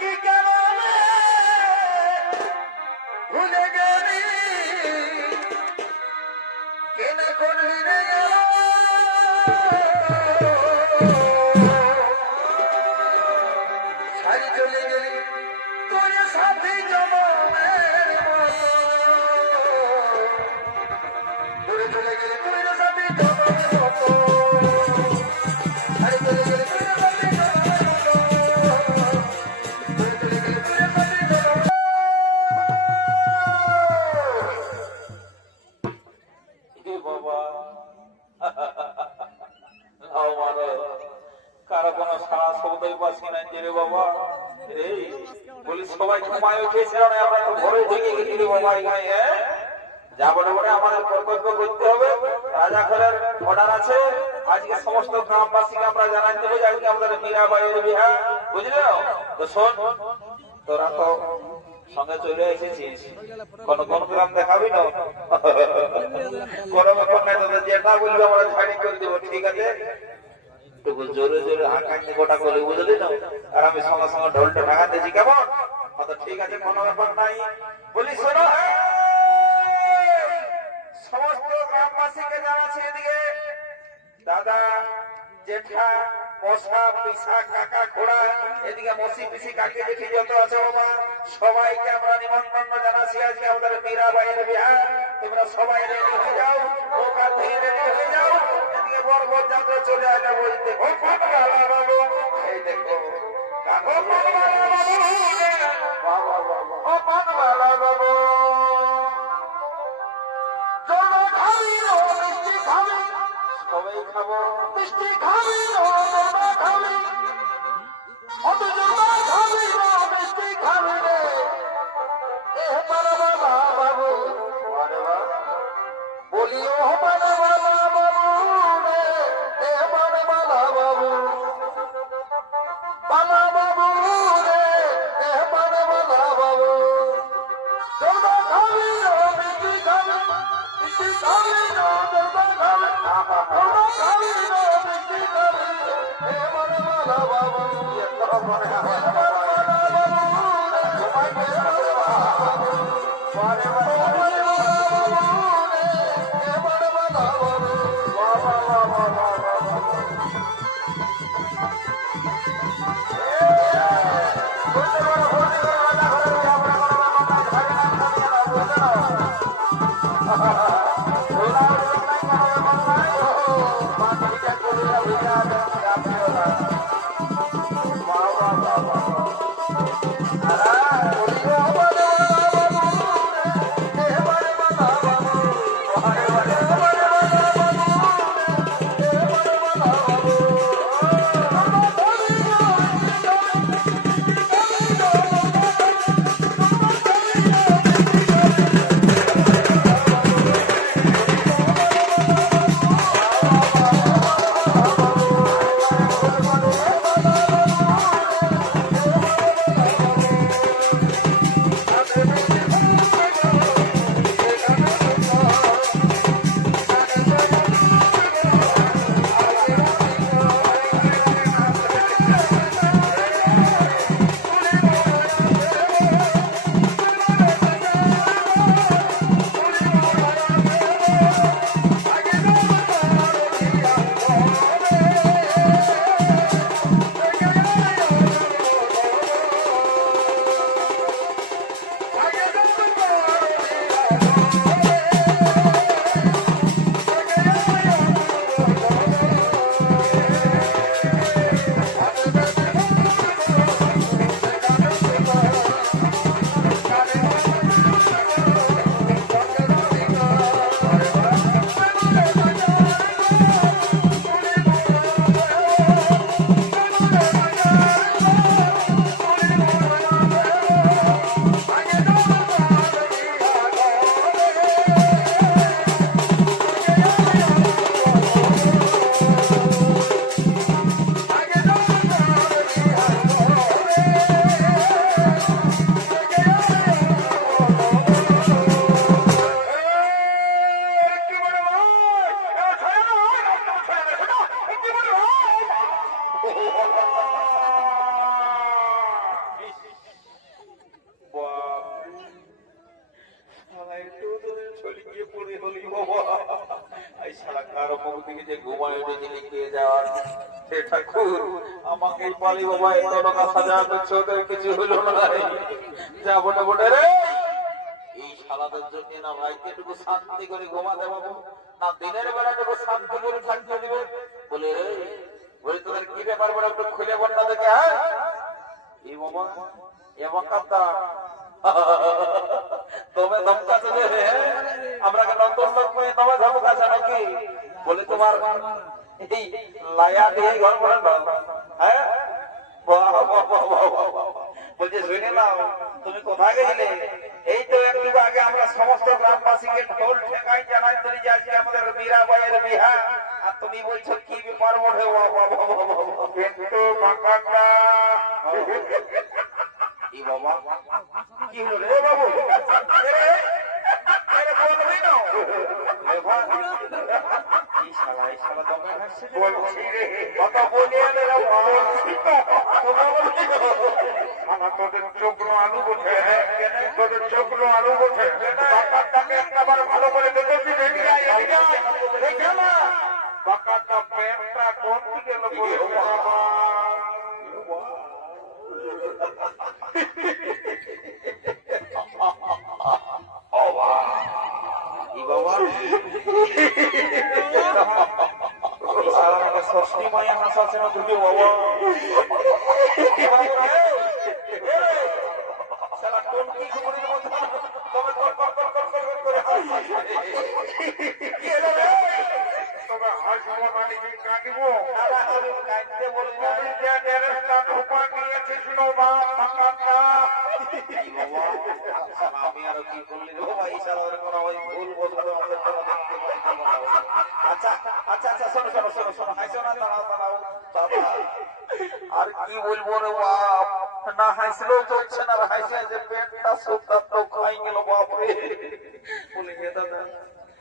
কি কারণে ভুলে গেলি কেন করলি রে ছাড়ি চলে গেলি তোর সাথে জমের মতো দূরে চলে গেলি তোর সাথে জমের মতো ছাড়ি চলে গেলি তোর সাথে জমের মতো দূরে চলে গেলি তোর সাথে জমের বাবা কারো কোনো সারা শব্দই পাচ্ছি না যে রে বাবা রে বলি সবাই ঘুমায় উঠেছে আমরা তো ঘরে ঢুকে গেছি রে বাবা এখানে যা বলে বলে আমাদের কর্তব্য করতে হবে। রাজা ঘরের অর্ডার আছে, আজকে সমস্ত গ্রামবাসীকে আমরা জানাই দেবো যে আজকে আমাদের মীরাবাইয়ের বিহা, বুঝলে? তো শোন, তোরা তো সঙ্গে চলে এসেছিস, কোন কোন গ্রাম দেখাবি না? কোনো ব্যাপার নাই, তোদের যেটা বলবি আমরা ছাড়ি করে দেবো, ঠিক আছে? জোরে জোরে হাঁকাইতে গোটা করে বুঝলি না, আর আমি সঙ্গে সঙ্গে ঢোলটা ঢাকা দিয়েছি, কেমন? ঠিক আছে, কোনো ব্যাপার নাই। বলি শোনো, সমস্ত গ্রামবাসীকে জানাচ্ছি এদিকে দাদা জেঠা মশা পিসা কাকা খোড়া এদিকে মসি পিসি কাকে দেখি যত আছে বাবা সবাইকে আমরা নিমন্ত্রণ জানাচ্ছি আজকে আমাদের মীরাবাইয়ের বিহা। তোমরা সবাই রেডি হয়ে যাও, নৌকা থেকে রেডি হয়ে যাও, এদিকে বরবর যাত্রা চলে আসা বলতে ও পানবালা বাবু, এই দেখো কাকো পানবালা বাবু, বাবা বাবা ও পানবালা বাবু সবাই খাবো মিষ্টি খাবি খাবি মিষ্টি খাবি রে বাবু বলি ও বাবু রে বালা বাবু রে বালা বাবু তোমরা খাবি মিষ্টি খাবি মিষ্টি খাবি থেকে যে ঘুমায় উঠেছে লিখিয়ে যাওয়ার হে ঠাকুর আমাকে পালি বাবা এত টাকা সাজা করছে ওদের কিছু হলো না যা বলে বলে রে এই শালাদের জন্য না ভাইকে একটু শান্তি করে ঘুমাতে পাবো না দিনের বেলা একটু শান্তি করে থাকতে দিবে বলে রে বলে তোদের কি ব্যাপার বলে একটু খুলে বল না দেখে হ্যাঁ এই বাবা এবং কাপ্তা তুমি ধমকাছো যে আমরা কেন নতুন লোক পেয়ে তোমার ধমকাছো নাকি বলে তোমার এই লায়া দিয়ে ঘর বলে হ্যাঁ বলছে শুনে নাও তুমি কোথায় গেছিলে এই তো একটু আগে আমরা সমস্ত গ্রামবাসীকে ঢোল ঠেকাই জানাই তুই যে আজকে আমাদের মীরাবাইয়ের বিহা আর তুমি বলছো কি ব্যাপার বলে কিন্তু বাঁকাটা কি বাবা কি হলো রে বাবু বলবি না এই শালা তোকে হাসছে বলছি রে কথা বলিয়ে আমার তোদের চোখনো আলু বোঝে তোদের চোখনো আলু বোঝে বাকারটাকে একটাবার ভালো করে দেখেছি দেখে না বাকারটা প্যান্টটা কোন দিকে বলে ষষ্ঠী মায়া হাসা আছে না দুটো বাবা আমি আরো কি করলি ভুল বলবো আচ্ছা আচ্ছা আচ্ছা শোনো শোনো শোনো শোনো হাসো না দাঁড়াও দাঁড়াও আর কি বলবো রে বাপ না হাসলেও চলছে না হাসে যে পেটটা সুপটা তো খাই গেল বাপরে বলে হে দাদা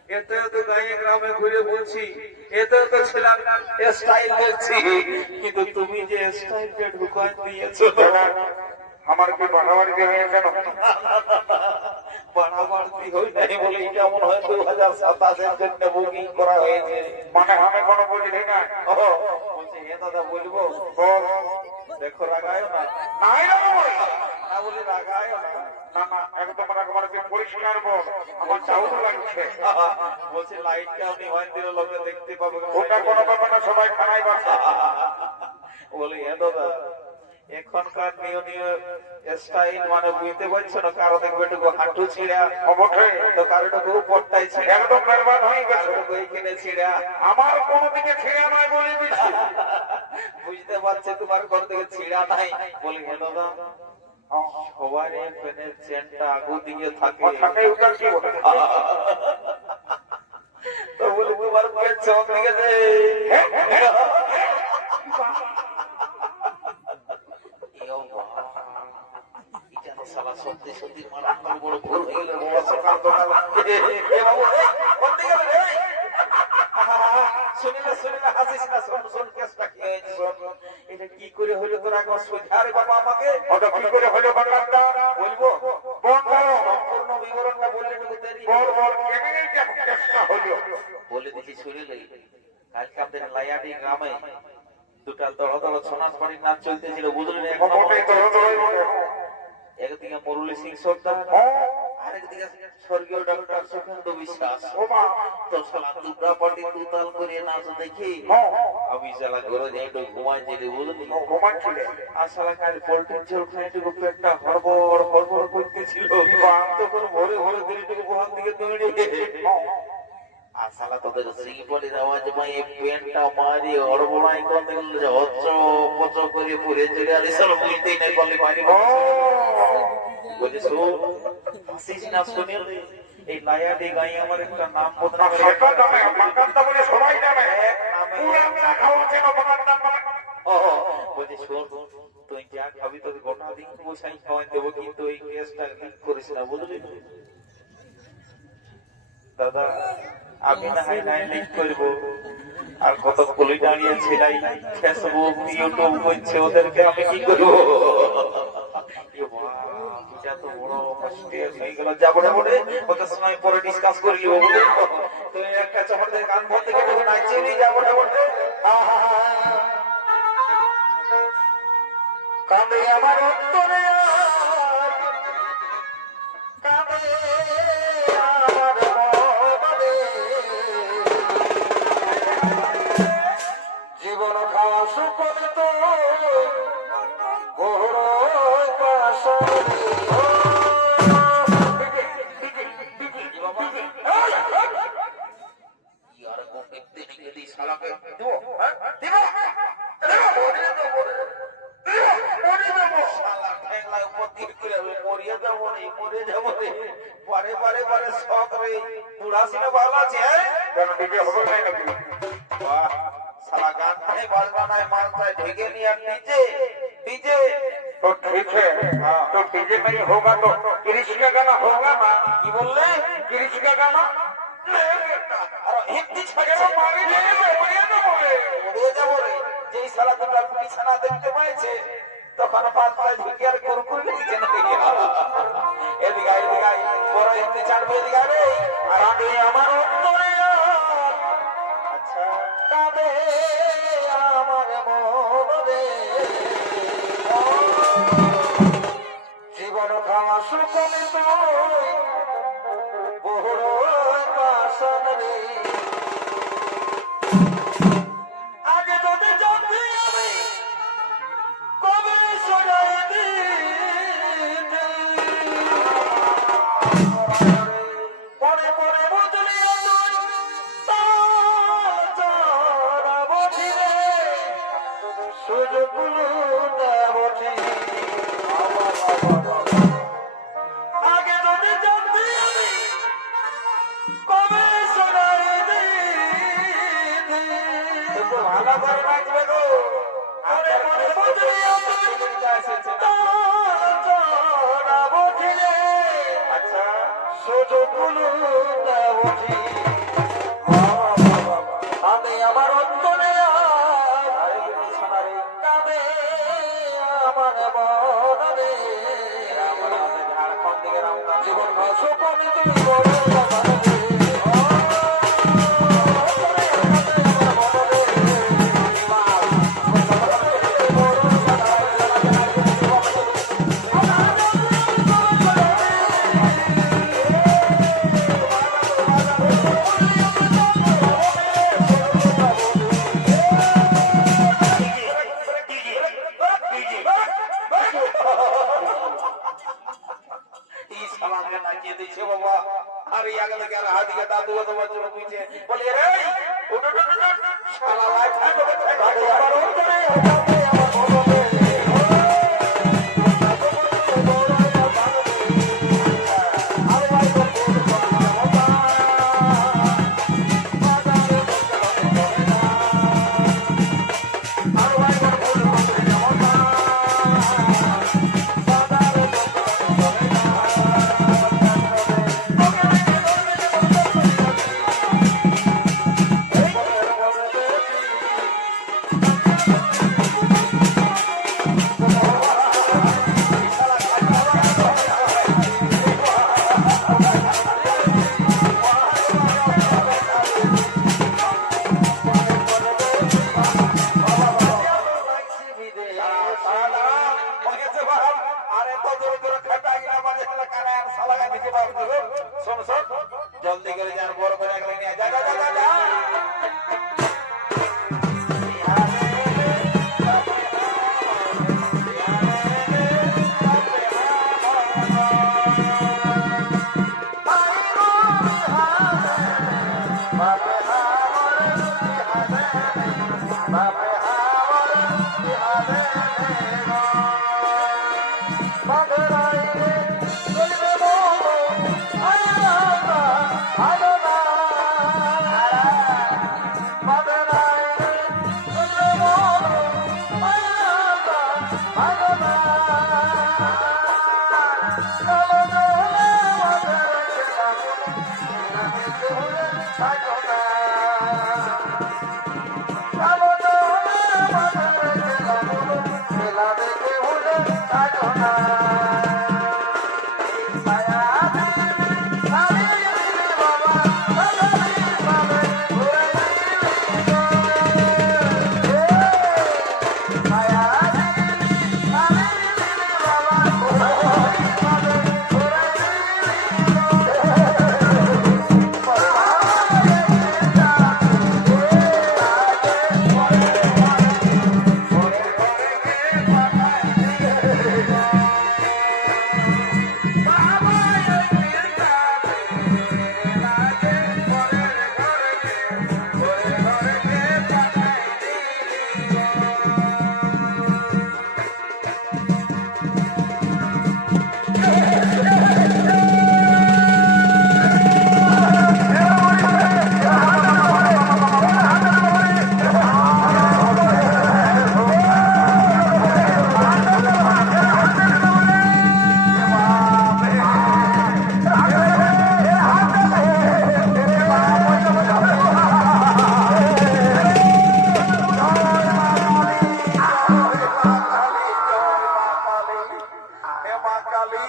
এতেও তো গায়ে গ্রামে ঘুরে বলছি এতেও তো ছিলাম স্টাইল দেখছি কিন্তু তুমি যে স্টাইলটা ঢুকাই দিয়েছো আমার কি বাড়াবাড়ি হয়ে গেল বাড়াবাড়ি হই নাই বলে কেমন হয় 2027 জন্য বুকিং করা হয়েছে মানে আমি কোনো বুঝলি না বলছি হে দাদা বলবো দেখো রাগায় না নাই না বলি রাগায় না না না একদম রাগাবার পরিষ্কার বল আমার চাউল লাগছে বলছি লাইটটা আপনি হয় দিলে লোকে দেখতে পাবে ওটা কোনো ব্যাপার না সবাই খানাই বাসা বলি হে দাদা এখনকার নিয়মীয় স্টাইল মানে বুঝতে পারছো না কারো দেখবে একটু হাঁটু ছিঁড়া অবঠে তো কারো একটু পট্টাই ছিঁড়া একদম বরবাদ হয়ে গেছে ওইখানে ছিঁড়া আমার কোনো দিকে ছিঁড়া নাই বলে দিচ্ছি বুঝতে পারছে তোমার কোনো দিকে ছিঁড়া নাই বলি হে দাদা সবার পেনের চেনটা আগু দিকে থাকে থাকে ওটা কি বলে তো বলে তোমার পেট চোখ দিকে সত্যি সত্যি মারাত্মক বড় ভুল হয়ে গেল বাবা সকাল দোকান শুনিলে হাসিস না শোন শোন কেসটা কি হয়েছে এটা কি করে হইলো তোর একবার সুধারে বাবা আমাকে ওটা কি করে হইলো বাবাটা বলবো সম্পূর্ণ বিবরণটা বললে একটু দেরি কেসটা হইলো বলে দিছি শুনিলে কালকে আপনাদের লাইয়াডি গ্রামে দুটা দড় দড় সোনার পানির নাচ চলতেছিল বুঝলেন এখন একদিকে মুরলী সিং সর্দার আরেকদিকে স্বর্গীয় ডক্টর সুখেন্দু বিশ্বাস তো শালা দুটা পার্টি দুতাল করে নাচ দেখি আমি শালা ঘরে যাই একটু ঘুমাইছি বুঝলি ঘুমাচ্ছিলে আর শালা কাল পোল্ট্রির ঝোল খাই একটু পেটটা হড়বড় হড়বড় করতেছিল তখন ভোরে ভোরে দিনটুকু বহাল দিকে দৌড়ে আর শালা তোদের শ্রীপলির আওয়াজ মাই পেনটা মারি হড়বড়াই করতে গেলে হচ্ছ পচ করে পুড়ে চলে আলি সব বুঝতেই নাই বলি মারি বলি শোন হাসিস না শুনিল এই লায়াডি গাই আমার একটা নাম বদনাম বলে সবাই জানে বলছি শোন তুই যা খাবি তোকে গোটা দিন বসাই খাওয়াই দেবো কিন্তু এই কেসটা লিক করিস না বুঝলি দাদা আমি না হয় নাই লিক করবো আর কত পুলিশ দাঁড়িয়ে ছিলাই ফেসবুক ইউটিউব করছে ওদেরকে আমি কি করবো এত বড় মিস্টেক হয়ে গেল যাবো না বলে কত সময় পরে ডিসকাস করে নিব বলে তুমি একটা চহরদের গান বলতে গেলে নাচিয়ে নিয়ে যাবো না বলে কাঁদে আমার অন্তরে কাঁদে আমার মনে জীবন খাওয়া সুখল তো বড় ढेके नहीं डीजे डीजे तो ठीक है तो डीजे नहीं होगा तो कृष्ण का गाना होगा ना की बोल रहे कृष्ण का गाना हिंदी छागे मारी ले ওরে যাবো রে যেই শালা তোমরা বিছানা দেখতে পাইছে তখন পাঁচ পাঁচ ঢুকে আর কুরকুর দিচ্ছে না এদিকে বড় এমনি ছাড়বে এদিকে রে কাঁদে আমার অন্তরে আচ্ছা কাঁদে আমার মনে জীবন খাওয়া সুখল তো বড় বাসন রে আগে তোদের জানতে আমি কবে শোনাই দিতে পরে পরে বদলে বঠি রে সুযোগ বঠি আগে তোদের জানতে আমি কবে শোনাই দিতে একটু ভালো করে নাচবে গো পরে পরে বদলে বঠি রে আচ্ছা সুযোগ বঠি আমি আমার অন্তরে আরে বিছানা রে কাঁদে আমার মনে ঝাড়খণ্ড দিকে রামদা জীবন সুখমি তুই বড় কাঁদে আমার অন্তরে কাঁদে আমার মনে জলদি করে যার বড় করে একলা নিয়ে যা যা যা যা যা সাধনা খালি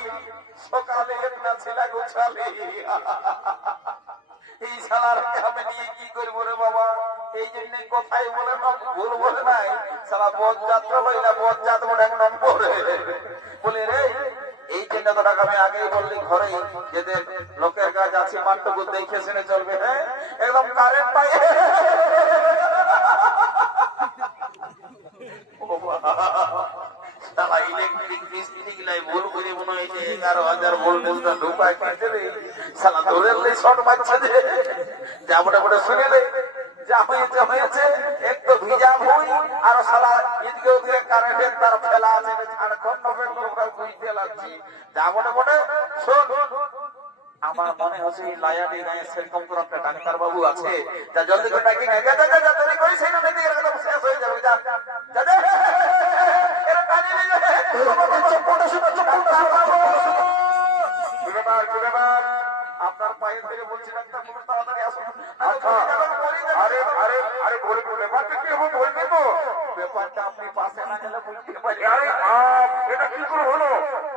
সকালে একটা ছেলে গোছালি এই শালারকে আমি নিয়ে কি করবো রে বাবা? এই জন্য কথাই বলে না, ভুল বলে নাই, শালা বদযাত্রা হইলে বদজাত বলে এক নম্বরে বলে রে। এই জন্য তো টাকা আমি আগেই বললি ঘরেই যেদের লোকের কাজ আছে মানটুকু দেখে শুনে চলবে। হ্যাঁ একদম কারেন্ট পাই ইলেকট্রিক মিস্ত্রি লাই ভুল করে মনে হয় 11,000 ভোল্টেজটা ঢুকায় কাটে রে শালা ধরে শর্ট মারছে যে যা মোটামুটি শুনে রে যা হয়েছে হয়েছে। এক তো ভিজা ভুই আর শালা এদিকে ওদিকে কারেন্টের তার ফেলা আছে ঝাড়খণ্ড বেঙ্গল বুঝতে লাগছি যা মোটামুটি শোন। আমার মনে হচ্ছে লায়াডি গায়ে সেরকম কোন একটা ডাক্তার বাবু আছে যা জলদি করে ডাকি না, যা যা যা তৈরি করিস না, নাকি একদম শেষ হয়ে যাবে। যা যা যা এরা টানি নিয়ে যা আপনার পায়ে ধরে বলছি ডাক্তার খুব তাড়াতাড়ি আসুন। আরে আরে আরে বলবো ব্যাপারটা কি হবে বলবে তো? ব্যাপারটা আপনি পাশে না গেলে বুঝতে পারি। আরে এটা কি করে হলো,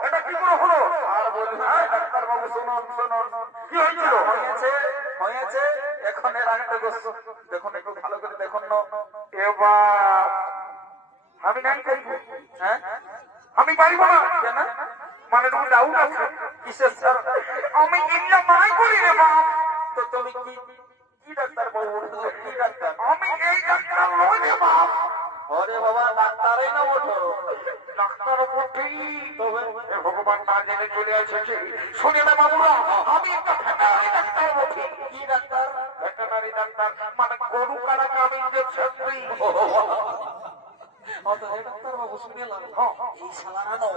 এটা কি করে হলো? আর বলুন ডাক্তার বাবু শুনুন শুনুন কি হয়েছিল? হয়েছে হয়েছে এখন এর আগে দেখুন একটু ভালো করে দেখুন না। এবার আমি নাই করবো। হ্যাঁ আমি পারিব না কেন? মানে তুমি ডাউট আছে কিসের স্যার? আমি এগুলা নাই করি রে মা। তো তুমি কি কি ডাক্তার বাবু? কি ডাক্তার? আমি এই ডাক্তার নই রে মা। ওরে বাবা ডাক্তারই না ওঠো, ডাক্তার বটেই। তবে ভগবান না জেনে চলে এসেছে। শুনে না বাবুরা, আমি একটা ভেটেরিনারি ডাক্তার বটে। কি ডাক্তার? ভেটেরিনারি ডাক্তার মানে গরু কাটাকে আমি ইনজেকশন দিই। ডাক্তার বাবু শুনেলাম এই শালারা না,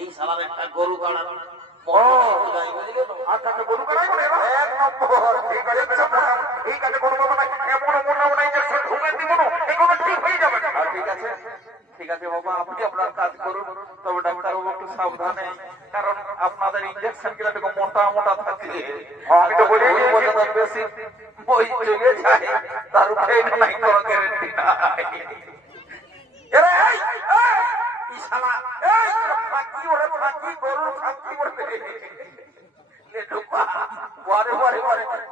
এই শালার একটা গরু কাটা গরু কাটাই বলে এক নম্বর। ঠিক আছে ঠিক আছে কোনো বাবা নাই, এমন মনে ইনজেকশন ঢুকে দিব না, এগুলো ঠিক হয়ে যাবে। ঠিক আছে ঠিক আছে বাবা, আপনি আপনার কাজ করুন। তবে ডাক্তার বাবু একটু সাবধানে, কারণ আপনাদের ইনজেকশন গুলো একটু মোটা মোটা থাকে। আমি তো বলি বেশি ওই চলে যায়, তার উপরে নাই কোনো গ্যারেন্টি নাই।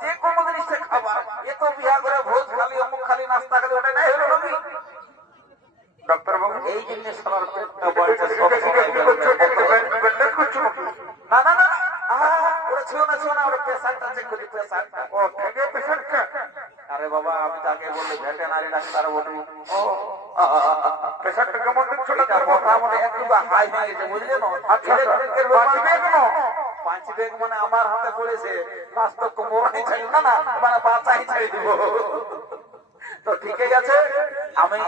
যে কোনো জিনিসটা খাবার এ তো বিয়া করে ভোজ খালি অমুক খালি নাস্তা খালি ওটা নাই হলো নাকি ডাক্তার বাবু? এই জন্য সবার পেটটা বাড়ছে। না না না ওরা ছিল না ছিল না, ওরা প্রেশারটা চেক করি প্রেশারটা। ও থেকে প্রেশারটা? আরে বাবা আমি তাকে বললি ভেটেরিনারি ডাক্তার বলি। ও প্রেশারটা কেমন দেখছো ডাক্তার? মোটামুটি একটু হাই হয়ে গেছে বুঝলেন। 5 ব্যাগ মানে আমার হাতে পড়েছে, লাস্ট তো কোমরাই ছাড়ি না না মানে বাঁচাই ছাড়ি দিব। তো ঠিক আছে আমি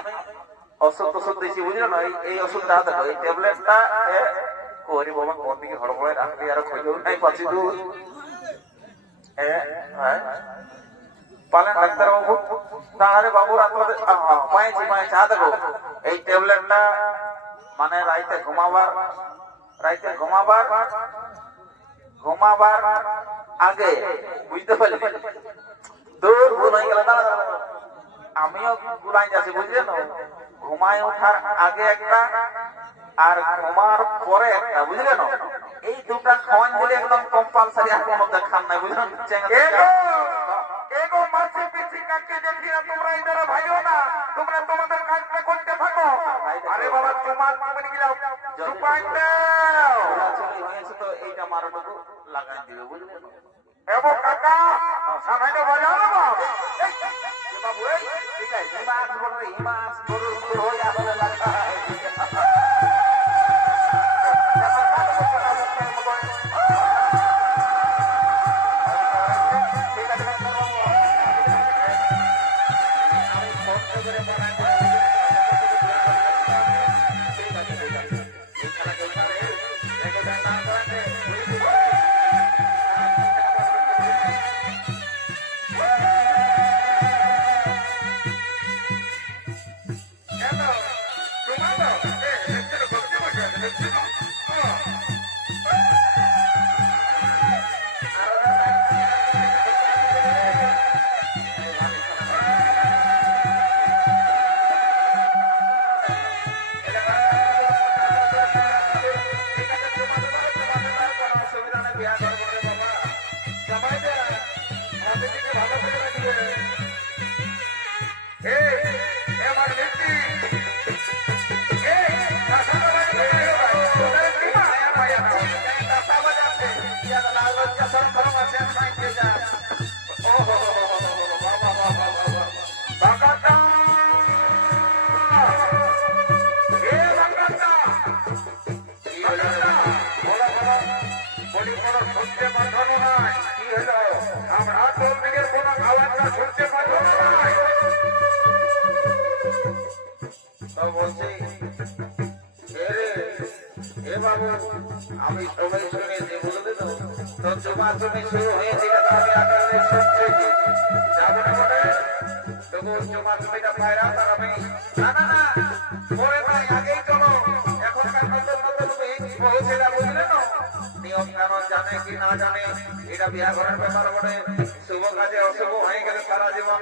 ওষুধ ওষুধ দিয়েছি বুঝলেন। এই ওষুধটা দেখো, এই ট্যাবলেটটা ওরে বাবা কোন দিকে হড়বড়ে রাখবি আর খুঁজেও নাই পাচ্ছি দু। পালেন ডাক্তার বাবু? তাহলে বাবুরা পাইছি পাইছি। দেখো এই ট্যাবলেটটা মানে রাইতে ঘুমাবার আগে বুঝতে পারলি? দূর ভুল হয়ে গেল। আমিও গুলাই যাচ্ছি বুঝলেন। ঘুমায় ওঠার আগে একটা আর ঘুমার পরে একটা বুঝলেন। এই দুটা খাওয়ান দিলে একদম কম্পালসারি, আর কোনো দেখান নাই বুঝলেন। তোমরা এদের ভাইও না, তোমরা তোমাদের কাজটা করতে থাকো। আরে বাবা তোমার হয়েছে তো এইটা মারাটুকু লাগাই দিবে বুঝলেন। এবং কাকা সামনে বাজাও না বাবু। ঠিক আছে হিমাস বলবে, হিমাস গরুর হয়ে আসলে লাগায়। শুনতে পাঠানো নাই। কি হলো? আমরা তোর দিকের কোনো আওয়াজটা শুনতে পাঠানো নাই। তো বলছি এ রে, এ বাবু, আমি সবাই শুনেছি বুঝলি তো, তো চুমাচুমি শুরু হয়েছিল, তো আমি আকারে শুনছি যাবো না বলে তবু চুমাচুমিটা পায়রা তার আমি না না না পরে ভাই আগেই চলো, এখনকার নতুন নতুন বহু ছেলে বুঝলে তো নিয়ম কানুন জানে কি না জানে, এটা বিয়া করার ব্যাপার বটে, শুভ কাজে অশুভ হয়ে গেলে সারা জীবন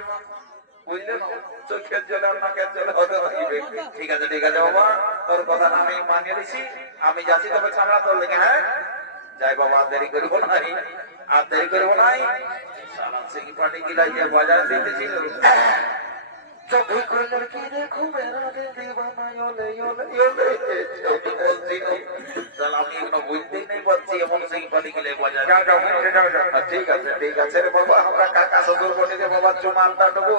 বুঝলে না, চোখের জলে আর নাকের জলে হতে হইবে। ঠিক আছে বাবা, তোর কথা আমি মানিয়ে দিছি, আমি যাচ্ছি তবে চামড়া তোর লেগে। হ্যাঁ যাই বাবা, আর দেরি করবো নাই, আর দেরি করবো নাই। সারা সিং পার্টি গিলাই যে বাজার দিতেছিল চোখে কইলের কি দেখো মেরা রে দিবানা ইলে ইলে ইলে আমি বলছি চল, আমি এখনো বুঝতেই নেই পাচ্ছি এমন সিং পার্টি গিলাই বাজার। যাও যাও যাও যাও। ঠিক আছে রে বাবা, আমরা কাকা শ্বশুর বলি রে বাবা, চুমানটা নেবো,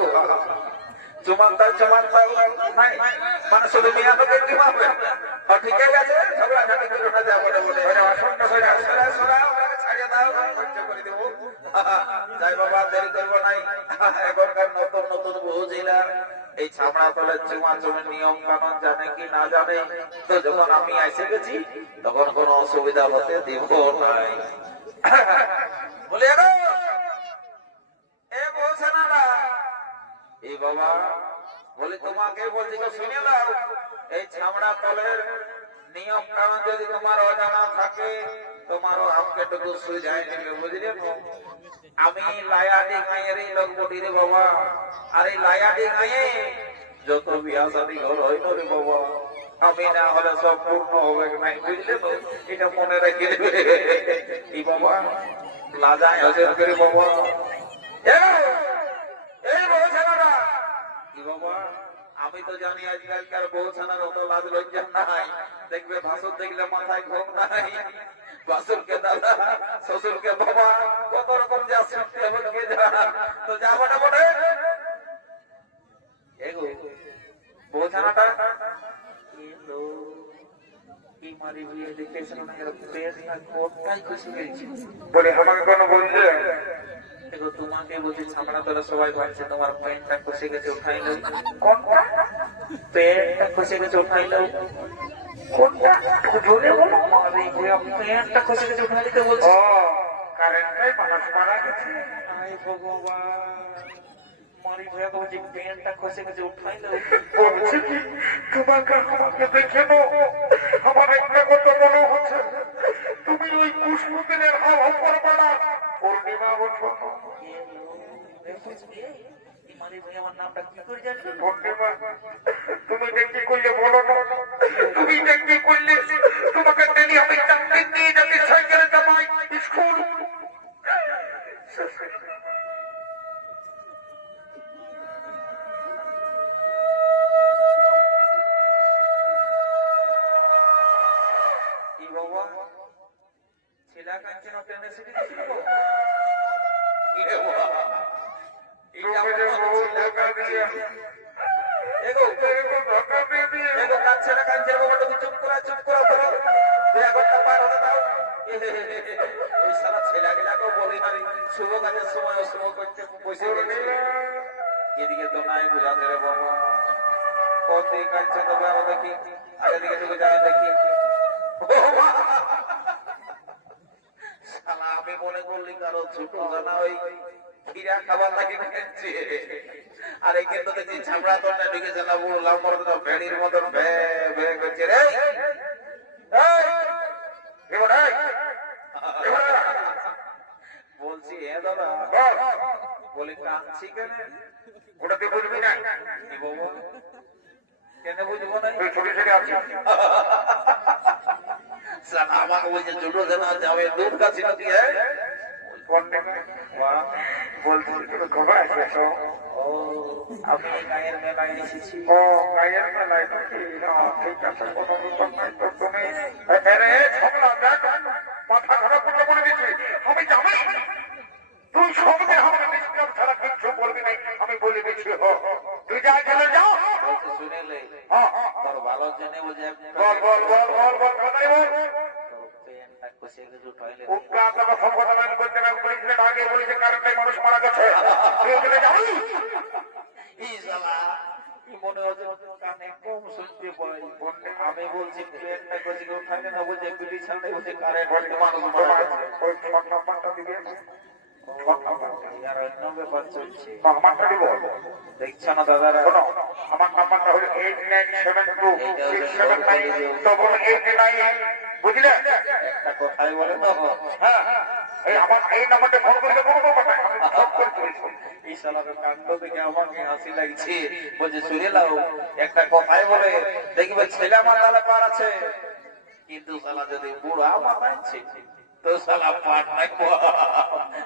চুমানটা নাই মানে শুধু মিয়া তো দেখতে পাবে। ঠিক আছে, ঝগড়াঝাটি করে না যাবো বলে ছাড়িয়ে দাও, সহ্য করে দেবো। যাই বাবা, দেরি করবো নাই, এখনকার নতুন নতুন বহু জেলা এই ছামড়া তলের চুমাচুমের নিয়ম কানুন জানে কি না জানে, তো যখন আমি এসে গেছি তখন কোনো অসুবিধা হতে দিব নাই। বলে এ বলছে না এই বাবা, বলি তোমাকে বলছি তো শুনে নাও, এই ছামড়া তলের নিয়ম কানুন যদি তোমার অজানা থাকে তোমারও হামকেটুকু সুবিধায় নেবে বুঝলে তো। আমি লায়াডি গাঁয়ের লোক বলি রে বাবা, আর এই লায়াডি গাঁয়ে যত বিয়া শাদী ঘর হয় রে বাবা, আমি না হলে সব পূর্ণ হবে নাই বুঝলে তো, এটা মনে রেখে দেবে। এই বাবা লাজায় হজের করে বাবা, এই বউ ছানারা কি বাবা, আমি তো জানি আজকালকার বউ ছানার অত লাজ লজ্জা নাই, দেখবে ভাসুর দেখলে মাথায় ঘুম নাই, ভাসুরকে দাদা শ্বশুরকে বাবা কত রকম যা সৃষ্টি হবে কে জানা, তো যা বটে বটে এগো বউ ছানাটা কি মারি বিয়ে দেখেছে না, এর পেট না কোটটাই খুশি হয়েছে। বলে আমাকে কোনো বলছে? দেখো তোমাকে বলছি ছামড়া তোরা সবাই ভাবছে তোমার প্যান্টটা খসে গেছে, উঠাই লো। কোনটা? প্যান্টটা খসে গেছে, উঠাই লো। কোনটা? জোরে বলো। প্যান্টটা খসে গেছে, উঠাই দিতে বলছি। ও কারেন্টে মানুষ মারা গেছে। আয় ভগবান, মারি ভয়া বলছি প্যান্টটা খসে গেছে, উঠাই লো। বলছি কি তোমাকে আমাকে দেখে নো, আমার একটা কথা মনে হচ্ছে তুমি ওই পুষ্পদিনের হাওয়া করবে না, পূর্ণিমা বছর মারি ভয়া আমার নামটা কি করে জানলো? পূর্ণিমা। তুমি দেখি করলে বলো না, তুমি দেখি করলে তোমাকে ডেলি আমি চাকরি দিয়ে যাতে সাইকেলে জামাই স্কুল। ছেলে কাঁদছে না, টেনে শিখে দিয়েছিল। শুভ কাজের সময় অশুভ করতে বসে গেছে, এদিকে তো নাই বুঝাতে রে বাবা, কতই কাঁদছে তবে আরো দেখি, আগে দিকে ঢুকে যাবে দেখি। শালা আমি মনে করলি কারো ছোট জানা ওই খিরা খাবার লাগে খেয়েছে, আর এই কিন্তু দেখছি ছামড়া তোরটা ঢুকেছে না, বললাম মতো ভেড়ির মতন ভে ভে করছে রে। বলছি হ্যাঁ দাদা, বলি কাঁদছি কেন? ওটাতে বলবি না, কি বাবু কেন বুঝবো না? ছোট ছেলে আছে আমাকে বলছে ছোট জানা আছে, আমি দুধ খাচ্ছি না দিয়ে বলছি তুমি কবে এসেছো? ও আমি গায়ের মেলায় এসেছি। ও গায়ের মেলায় নাকি? ঠিক আছে, কোনো ব্যাপার নাই। তো তুমি ঝগড়া দেখ, মাথা খারাপ করলে বলে দিচ্ছি আমি যাবো, তুই সঙ্গে হবে নিষ্কাম ছাড়া কিচ্ছু বলবি নাই, আমি বলে দিচ্ছি। তুই যা চলে যাও। শুনেলে তোর ভালোর জন্য বলছে বল বল বল বল বল কোথায় বল? প্যান্টটা উঠকা আপনাকে সংগঠন করতে গেলে বলেছিলেন আগে বলেছে কারণটাই মানুষ মারা গেছে তুই ওখানে যাবি মনে হচ্ছে কানে কম শুনতে পাই আমি বলছি প্লেনটা করছি কেউ থাকে না বলছে বিড়ি ছাড়াই বলছে কারেন্ট মানুষ মারা গেছে ওই ফোন নাম্বারটা দিবি আর অন্য ব্যাপার চলছে নাম্বারটা দিব দেখছো না দাদারা শোনো আমার নাম্বারটা হলো 8972679889 বুঝলে একটা কথাই বলে না হ্যাঁ এই আমার এই নাম্বারটা ফোন করলে কোনো ব্যাপার নাই আমি ফোন করে দিয়েছি এই শালার কাণ্ড দেখে আমাকে হাসি লাগছে বলছে শুনে লাও একটা কথাই বলে দেখবে ছেলে আমার তাহলে পার আছে কিন্তু শালা যদি বুড়ো আমার আছে তো শালা পার নাই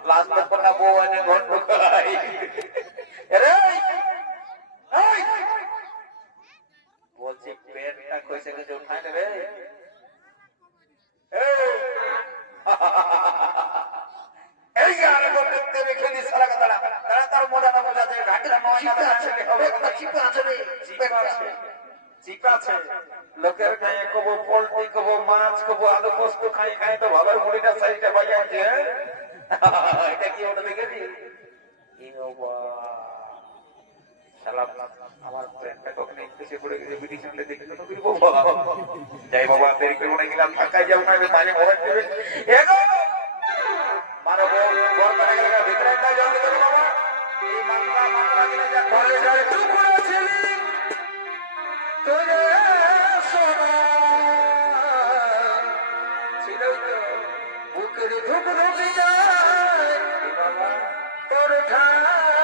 লাস্ট কোনা বউ এনে ঘর ঢুকাই আরে বলছে পেটটা কইছে যে উঠাই রে এই আর বলতে দেবে খেলি সারা কথা তারা তার মোড়া না বোঝা যায় ঘাটরা নয় না ছেলে হবে চিপা আছে রে চিপা আছে লোকের গায়ে কব পোল্ট্রি কব মাছ কব আলু পোস্ত খাই খাই তো ভালোর মুড়িটা সাইডে বাজাচ্ছে এটা কি ওটা দেখেছি কি বাবা সালাম আমার প্রেমটা কখনো ইংলিশে পড়ে গেছে ব্রিটিশ আনলে দেখে তো বলবো যাই বাবা দেরি করে উঠে গেলাম ফাঁকায় যাও না মাঝে মোবাইল দেবে এগো মারো বল করে গেলে ভিতরে না যাও দেখো বাবা এই মাংলা গিয়ে যা ঘরে যায় তুই পুরো ছেলে তোরে সোনা ছিল তো বুকের ধুক ধুক যায় বাবা তোর ঠাই